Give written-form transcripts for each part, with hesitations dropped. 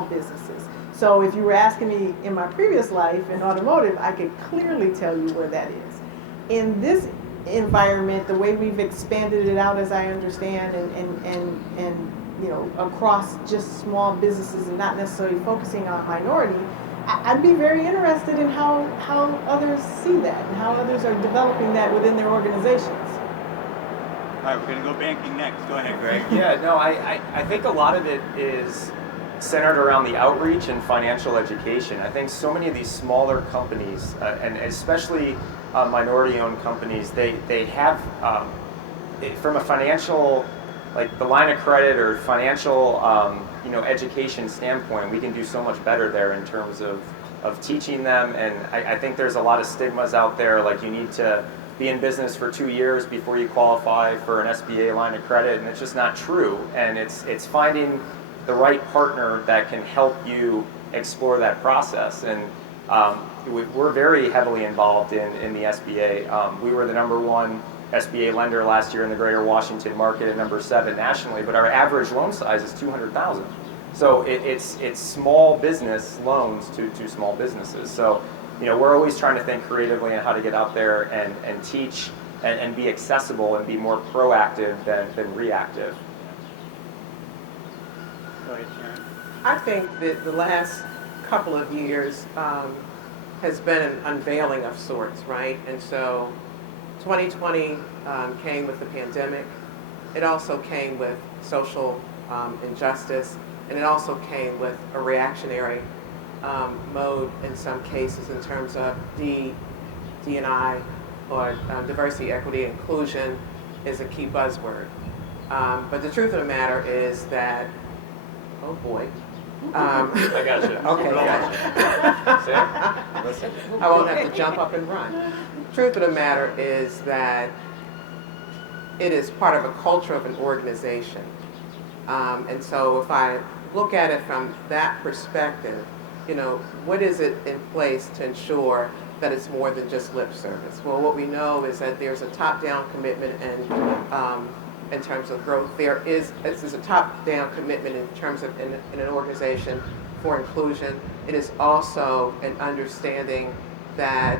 businesses. So if you were asking me in my previous life in automotive, I could clearly tell you where that is. In this environment, the way we've expanded it out, as I understand, and you know, across just small businesses and not necessarily focusing on minority, I'd be very interested in how others see that and how others are developing that within their organizations. All right, we're going to go banking next. Go ahead, Greg. Yeah, no, I think a lot of it is centered around the outreach and financial education. I think so many of these smaller companies, and especially minority-owned companies, they have, from a financial, like the line of credit or financial, education standpoint, we can do so much better there in terms of teaching them. And I think there's a lot of stigmas out there, like you need to be in business for 2 years before you qualify for an SBA line of credit, and it's just not true. And it's finding the right partner that can help you explore that process. And we're very heavily involved in the SBA. We were the #1 SBA lender last year in the greater Washington market and #7 nationally, but our average loan size is $200,000. So it's small business loans to small businesses. So we're always trying to think creatively on how to get out there and teach and be accessible and be more proactive than reactive. Go ahead, Sharon. I think that the last couple of years has been an unveiling of sorts, right? And so 2020 came with the pandemic. It also came with social injustice, and it also came with a reactionary mode in some cases in terms of D&I, or diversity, equity, inclusion is a key buzzword. But the truth of the matter is that, oh boy. I got you. Okay, gotcha. Listen. I won't have to jump up and run. Truth of the matter is that it is part of a culture of an organization. And so if I look at it from that perspective, what is it in place to ensure that it's more than just lip service? Well, what we know is that there's a top-down commitment and in terms of growth. This is a top-down commitment in terms of in an organization for inclusion. It is also an understanding that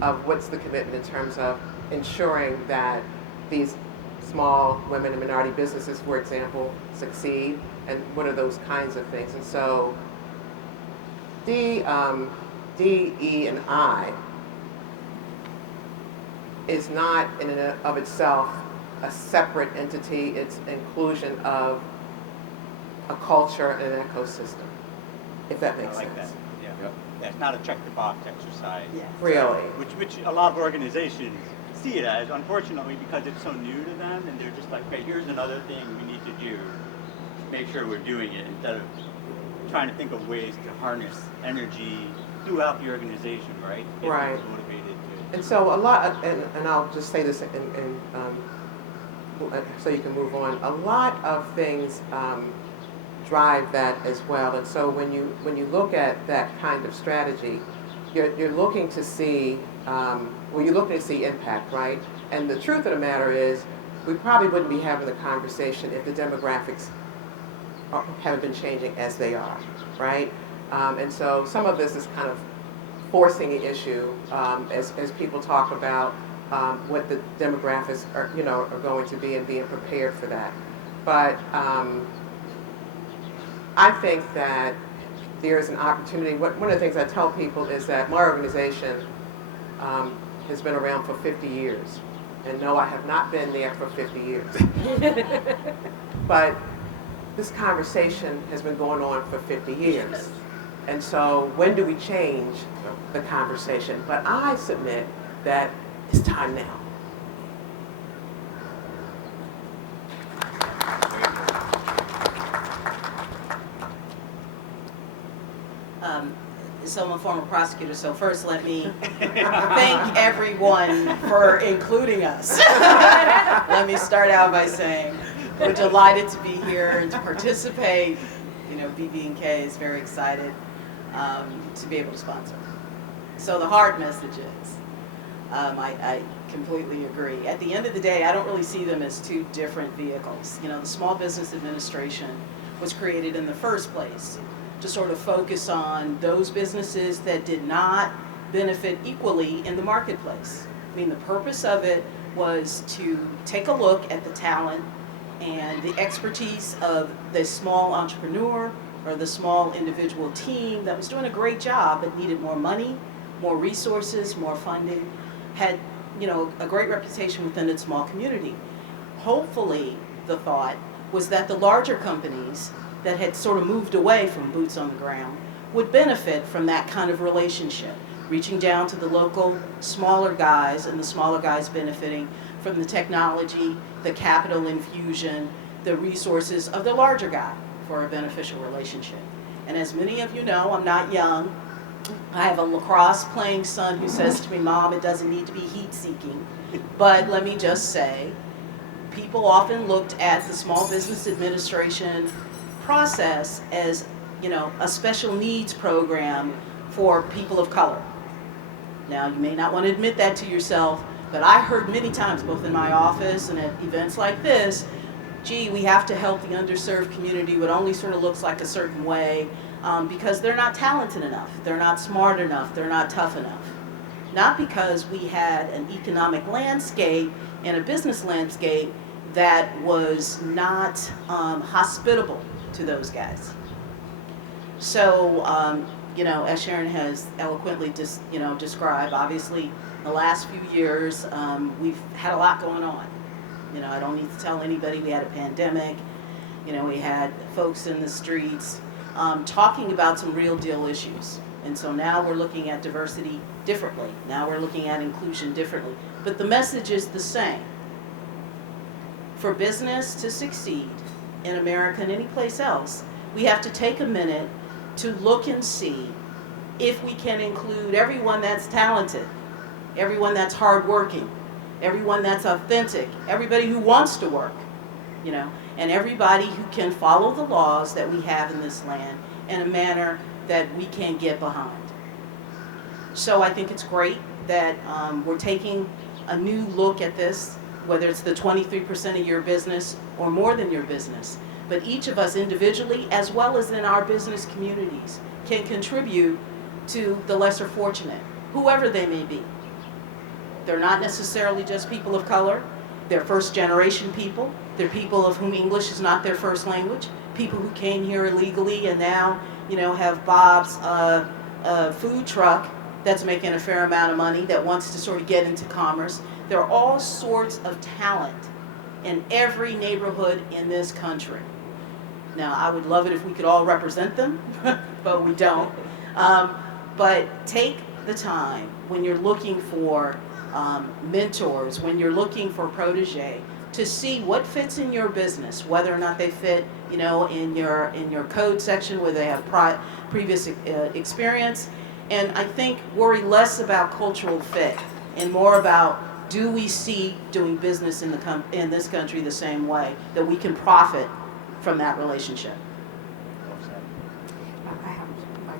of what's the commitment in terms of ensuring that these small women and minority businesses, for example, succeed, and what are those kinds of things. And so D, E, and I is not in and of itself a separate entity. It's inclusion of a culture and an ecosystem, if that makes I like sense. that. Yeah. Yep. That's not a check-the-box exercise. Yeah. Really. Which a lot of organizations see it as, unfortunately, because it's so new to them, and they're just like, okay, here's another thing we need to do. Make sure we're doing it instead of trying to think of ways to harness energy throughout the organization, right? Get Right. people motivated to. And so a lot, and I'll just say this so you can move on. A lot of things drive that as well. And so when you look at that kind of strategy, you're looking to see you're looking to see impact, right? And the truth of the matter is, we probably wouldn't be having the conversation if the demographics haven't been changing as they are, right? And so some of this is kind of forcing the issue as people talk about what the demographics are going to be and being prepared for that. But I think that there's an opportunity. One of the things I tell people is that my organization has been around for 50 years. And no, I have not been there for 50 years. But this conversation has been going on for 50 years. Yes. And so when do we change the conversation? But I submit that it's time now. So I'm a former prosecutor, so first let me thank everyone for including us. Let me start out by saying we're delighted to be here and to participate. BB&K is very excited to be able to sponsor. So the hard message is, I completely agree. At the end of the day, I don't really see them as two different vehicles. The Small Business Administration was created in the first place, to sort of focus on those businesses that did not benefit equally in the marketplace. I mean, the purpose of it was to take a look at the talent and the expertise of the small entrepreneur or the small individual team that was doing a great job but needed more money, more resources, more funding, had, you know, a great reputation within its small community. Hopefully, the thought was that the larger companies that had sort of moved away from boots on the ground would benefit from that kind of relationship, reaching down to the local smaller guys, and the smaller guys benefiting from the technology, the capital infusion, the resources of the larger guy for a beneficial relationship. And as many of you know, I'm not young. I have a lacrosse playing son who says to me, "Mom, it doesn't need to be heat seeking." But let me just say, people often looked at the Small Business Administration process as, you know, a special needs program for people of color. Now, you may not want to admit that to yourself, but I heard many times, both in my office and at events like this, gee, we have to help the underserved community, but only sort of looks like a certain way because they're not talented enough, they're not smart enough, they're not tough enough. Not because we had an economic landscape and a business landscape that was not hospitable to those guys. So, you know, as Sharon has eloquently described, obviously the last few years we've had a lot going on. You know, I don't need to tell anybody we had a pandemic. You know, we had folks in the streets talking about some real deal issues. And so now we're looking at diversity differently. Now we're looking at inclusion differently. But the message is the same. For business to succeed in America and any place else, we have to take a minute to look and see if we can include everyone that's talented, everyone that's hardworking, everyone that's authentic, everybody who wants to work, you know, and everybody who can follow the laws that we have in this land in a manner that we can get behind. So I think it's great that we're taking a new look at this, whether it's the 23% of your business or more than your business. But each of us individually, as well as in our business communities, can contribute to the lesser fortunate, whoever they may be. They're not necessarily just people of color. They're first generation people. They're people of whom English is not their first language. People who came here illegally and now, you know, have Bob's food truck that's making a fair amount of money, that wants to sort of get into commerce. There are all sorts of talent in every neighborhood in this country. Now, I would love it if we could all represent them, but we don't. But take the time when you're looking for mentors, when you're looking for protege, to see what fits in your business, whether or not they fit, you know, in your code section where they have previous experience. And I think worry less about cultural fit and more about, do we see doing business in this country the same way, that we can profit from that relationship? I have.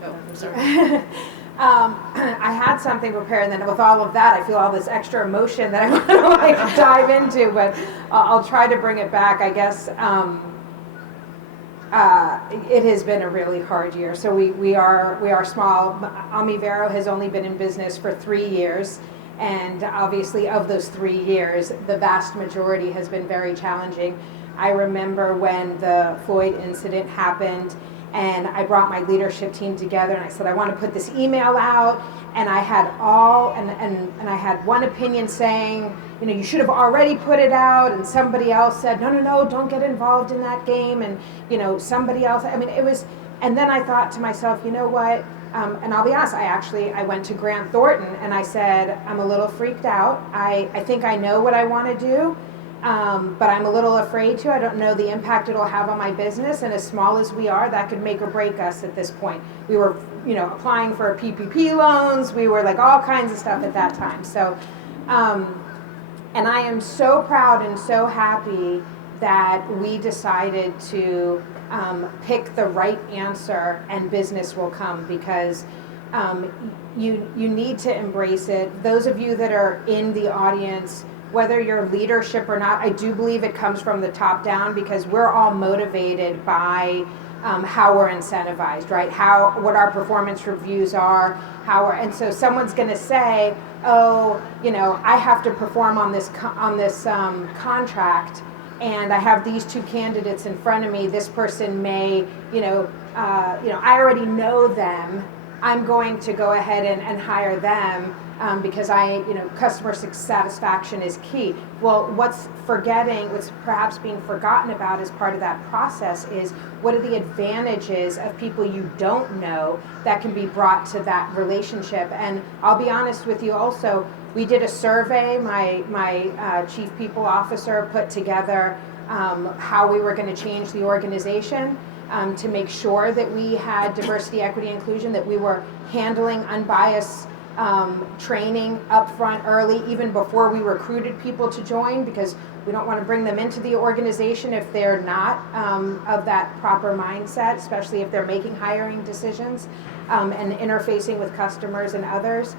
Oh, sorry. I had something prepared, and then with all of that, I feel all this extra emotion that I want to like dive into, but I'll try to bring it back. I guess it has been a really hard year. So we are small. Ami Vero has only been in business for 3 years, and obviously of those 3 years, the vast majority has been very challenging. I remember when the Floyd incident happened, and I brought my leadership team together, and I said, I want to put this email out, and I had and I had one opinion saying, you know, you should have already put it out, and somebody else said, no, don't get involved in that game, and, you know, somebody else, I mean, it was, and then I thought to myself, you know what, and I'll be honest, I went to Grant Thornton, and I said, I'm a little freaked out, I think I know what I want to do, but I'm a little afraid to. I don't know the impact it'll have on my business, and as small as we are, that could make or break us at this point. We were, you know, applying for PPP loans. We were like all kinds of stuff at that time. So, and I am so proud and so happy that we decided to pick the right answer, and business will come, because you need to embrace it. Those of you that are in the audience whether you're leadership or not, I do believe it comes from the top down, because we're all motivated by how we're incentivized, right? What our performance reviews are, and so someone's going to say, oh, I have to perform on this contract, and I have these two candidates in front of me. This person may, I already know them. I'm going to go ahead and hire them because customer satisfaction is key. Well, what's perhaps being forgotten about as part of that process is, what are the advantages of people you don't know that can be brought to that relationship? And I'll be honest with you also, we did a survey, my chief people officer put together how we were going to change the organization to make sure that we had diversity, equity, inclusion, that we were handling unbiased training up front early, even before we recruited people to join, because we don't want to bring them into the organization if they're not of that proper mindset, especially if they're making hiring decisions and interfacing with customers and others.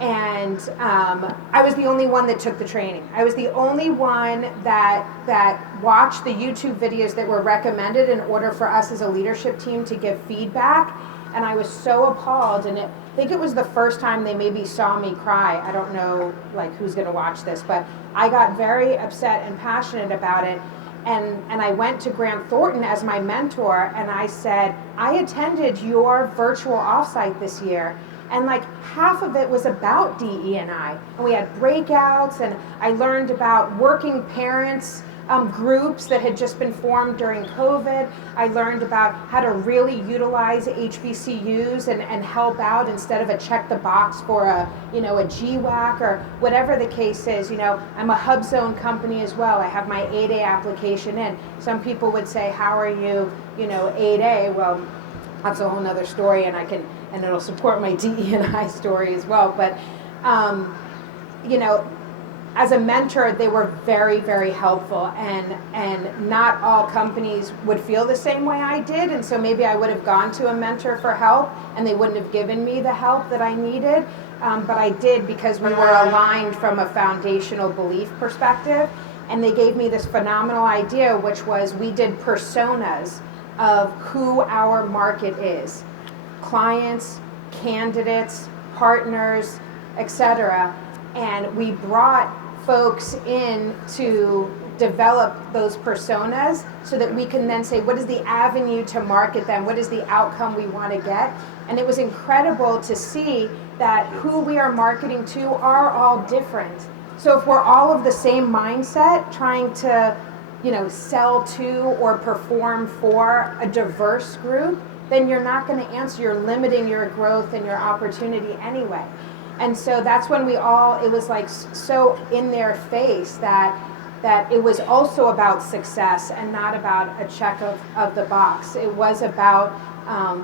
And I was the only one that took the training. I was the only one that watched the YouTube videos that were recommended in order for us as a leadership team to give feedback. And I was so appalled, and I think it was the first time they maybe saw me cry. I don't know who's going to watch this, but I got very upset and passionate about it. And I went to Grant Thornton as my mentor, and I said, I attended your virtual offsite this year, and half of it was about DE&I. And we had breakouts, and I learned about working parents groups that had just been formed during COVID. I learned about how to really utilize HBCUs and help out instead of a check the box for a GWAC or whatever the case is. I'm a hub zone company as well. I have my 8A application in. Some people would say, how are you, 8A? Well, that's a whole nother story, and it'll support my DE&I story as well. But, as a mentor, they were very, very helpful, and not all companies would feel the same way I did, and so maybe I would have gone to a mentor for help, and they wouldn't have given me the help that I needed, but I did because we were aligned from a foundational belief perspective, and they gave me this phenomenal idea, which was we did personas of who our market is: clients, candidates, partners, etc. And we brought folks in to develop those personas so that we can then say, what is the avenue to market them? What is the outcome we want to get? And it was incredible to see that who we are marketing to are all different. So if we're all of the same mindset, trying to sell to or perform for a diverse group, then you're not going to answer. You're limiting your growth and your opportunity anyway. And so that's when it was so in their face that it was also about success and not about a check of the box. It was about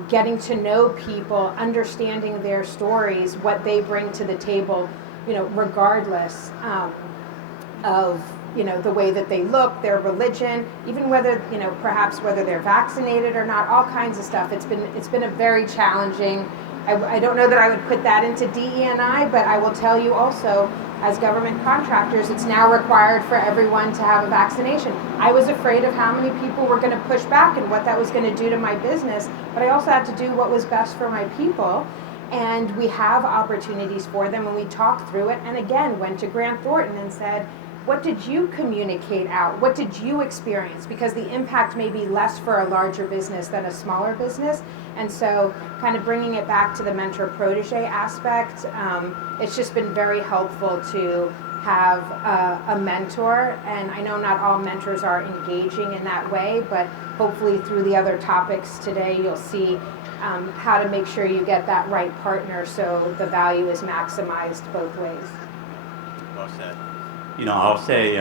getting to know people, understanding their stories, what they bring to the table, regardless of the way that they look, their religion, even whether perhaps whether they're vaccinated or not, all kinds of stuff. It's been a very challenging. I don't know that I would put that into DE&I, but I will tell you also, as government contractors, it's now required for everyone to have a vaccination. I was afraid of how many people were going to push back and what that was going to do to my business, but I also had to do what was best for my people, and we have opportunities for them, and we talked through it, and again, went to Grant Thornton and said, what did you communicate out? What did you experience? Because the impact may be less for a larger business than a smaller business. And so kind of bringing it back to the mentor-protege aspect, it's just been very helpful to have a mentor. And I know not all mentors are engaging in that way, but hopefully through the other topics today, you'll see how to make sure you get that right partner so the value is maximized both ways. Well said. I'll say,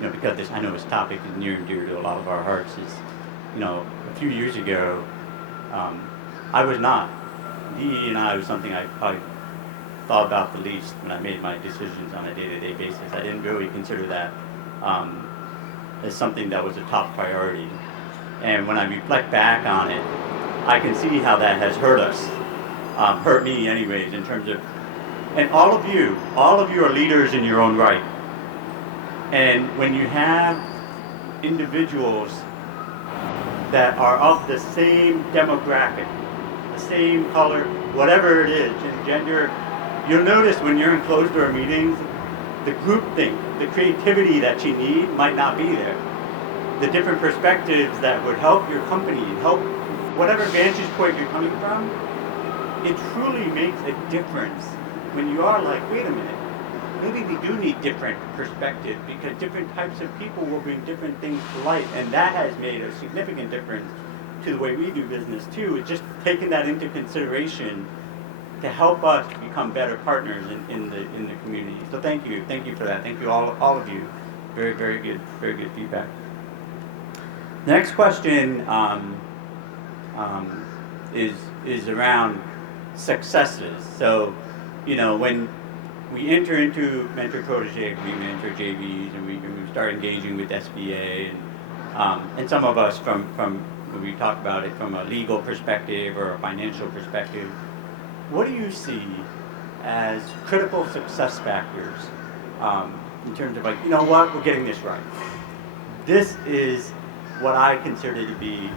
because I know this topic is near and dear to a lot of our hearts, is, a few years ago, I was not. DE&I was something I probably thought about the least when I made my decisions on a day-to-day basis. I didn't really consider that as something that was a top priority. And when I reflect back on it, I can see how that has hurt us, hurt me anyways, in terms of. And all of you are leaders in your own right. And when you have individuals that are of the same demographic, the same color, whatever it is, gender, you'll notice when you're in closed door meetings, the groupthink, the creativity that you need might not be there. The different perspectives that would help your company, help whatever vantage point you're coming from, it truly makes a difference when you are like, wait a minute, maybe we do need different perspectives because different types of people will bring different things to light, and that has made a significant difference to the way we do business too. It's just taking that into consideration to help us become better partners in the community. So thank you for that. Thank you all of you. Very good feedback. The next question is around successes. So, when we enter into mentor-protege agreements or JVs, and we start engaging with SBA, and some of us from when we talk about it from a legal perspective or a financial perspective, what do you see as critical success factors in terms of like, we're getting this right. This is what I consider to be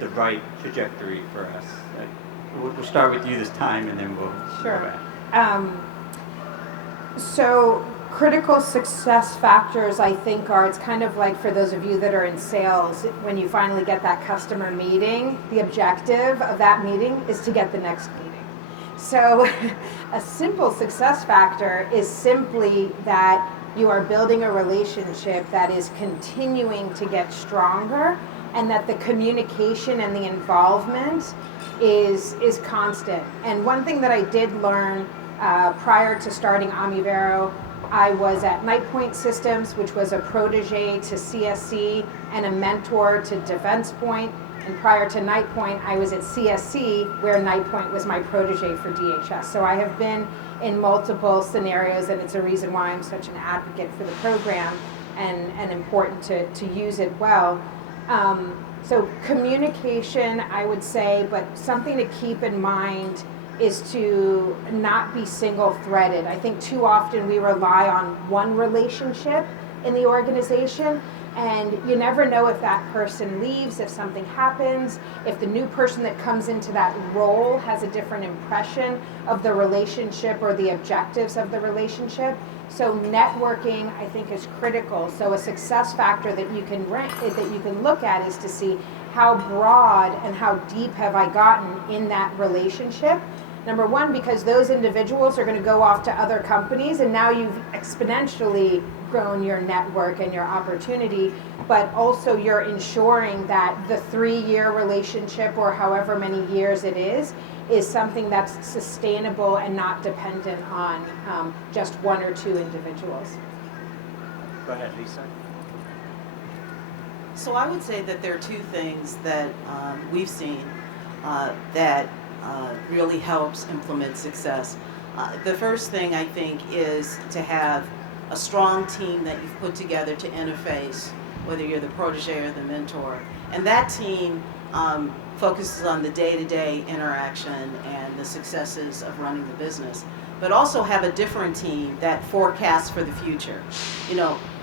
the right trajectory for us. We'll start with you this time, and then we'll Sure. go back. So critical success factors, I think, it's kind of like for those of you that are in sales, when you finally get that customer meeting, the objective of that meeting is to get the next meeting. So a simple success factor is simply that you are building a relationship that is continuing to get stronger, and that the communication and the involvement is constant. And one thing that I did learn prior to starting Amivero, I was at NightPoint Systems, which was a protege to CSC and a mentor to Defense Point. And prior to NightPoint, I was at CSC, where NightPoint was my protege for DHS. So I have been in multiple scenarios, and it's a reason why I'm such an advocate for the program and important to use it well. So communication, I would say, but something to keep in mind is to not be single-threaded. I think too often we rely on one relationship in the organization, and you never know if that person leaves, if something happens, if the new person that comes into that role has a different impression of the relationship or the objectives of the relationship. So networking, I think, is critical. So a success factor that you can look at is to see how broad and how deep have I gotten in that relationship. Number one, because those individuals are going to go off to other companies, and now you've exponentially grown your network and your opportunity, but also you're ensuring that the 3-year relationship, or however many years it is something that's sustainable and not dependent on just one or two individuals. Go ahead, Lisa. So I would say that there are two things that we've seen that really helps implement success. The first thing, I think, is to have a strong team that you've put together to interface, whether you're the protege or the mentor. And that team focuses on the day-to-day interaction and the successes of running the business, but also have a different team that forecasts for the future.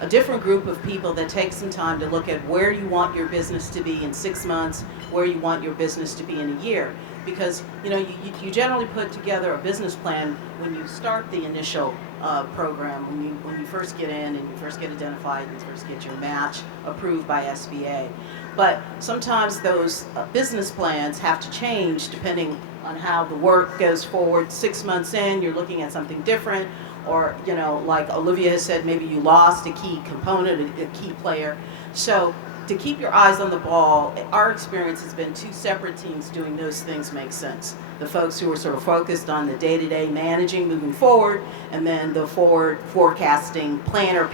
A different group of people that take some time to look at where you want your business to be in 6 months, where you want your business to be in a year. Because you generally put together a business plan when you start the initial program, when you first get in and you first get identified and you first get your match approved by SBA. But sometimes those business plans have to change depending on how the work goes forward. 6 months in, you're looking at something different, or like Olivia has said, maybe you lost a key component, a key player. So to keep your eyes on the ball, our experience has been 2 separate teams doing those things make sense. The folks who are sort of focused on the day-to-day managing, moving forward, and then the forward forecasting planner